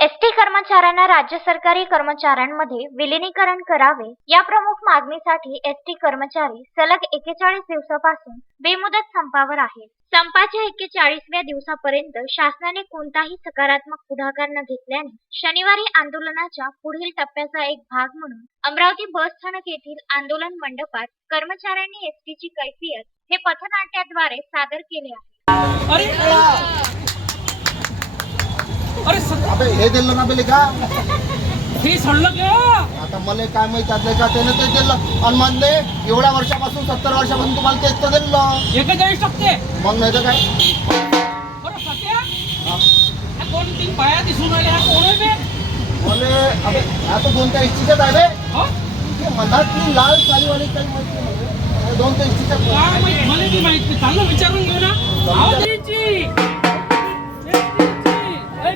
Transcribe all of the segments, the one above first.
ST कर्मचाऱ्यांना राज्य सरकारी कर्मचाऱ्यांमध्ये विलिनीकरण करावे या प्रमुख मागणीसाठी एसटी कर्मचारी सलग एकेचाळीस दिवसापासून बेमुदत संपावर आहेत. संपाच्या एकेचाळीसव्या दिवसापर्यंत शासनाने कोणताही सकारात्मक पुढाकार न घेतल्याने शनिवारी आंदोलनाच्या पुढील टप्प्याचा एक भाग म्हणून अमरावती बस स्थानक येथील आंदोलन मंडपात कर्मचाऱ्यांनी एसटीची कैफियत हे पथनाट्याद्वारे सादर केले आहे. अरे अबे हे दिलं ना बेले का हे सोडलं का? आता मला काय माहीत त्यातलं का त्यानं ते दिलं. आणि म्हणले एवढ्या वर्षापासून सत्तर वर्षापासून तुम्हाला तेच तर दिलं. एकेचाळीस टक्के मग नाही तर काय? बरं सत्या ह्या दोन तीन बाया दिसून आल्या ह्या कोण आहे बे? मला अबे आता दोन त्या इष्टीच्याच आहे बे. हो? ते की लाल सालीवाली काही माहिती नाही मला. दोन त्या इष्टीच्या काय माहीत मला बी माहीत. नाही चांगलं विचारून घेऊ ना. आहो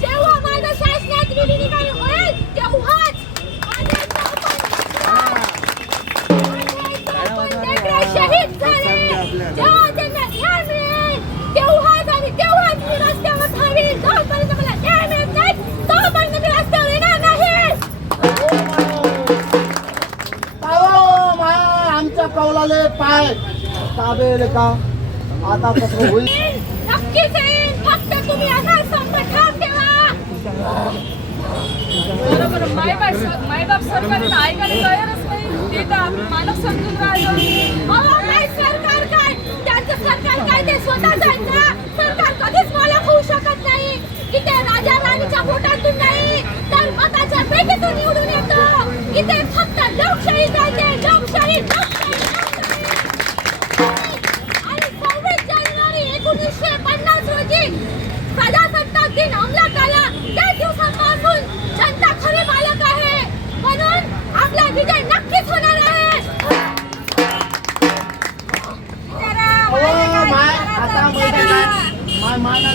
जेव्हा माझं शासनात विलिनीकरण होईल तेव्हाच. माझे शहीद झाले. जेव्हा त्यांना न्याय मिळेल तेव्हाच आणि तेव्हाच मी रस्त्यावर धावीन. जोपर्यंत मला न्याय मिळत नाही. तोपर्यंत मी रस्त्यावर येणार नाही. अहो, पाय. ताबेल का? आता कसं होईल. नक्कीच येईल फक्त तुम्ही असा संप ठाम ठेवा. बरोबर मायबाप मायबाप सरकारला ऐकायला तयारच नाही. ते तर आम्ही मालक समजून राहिलो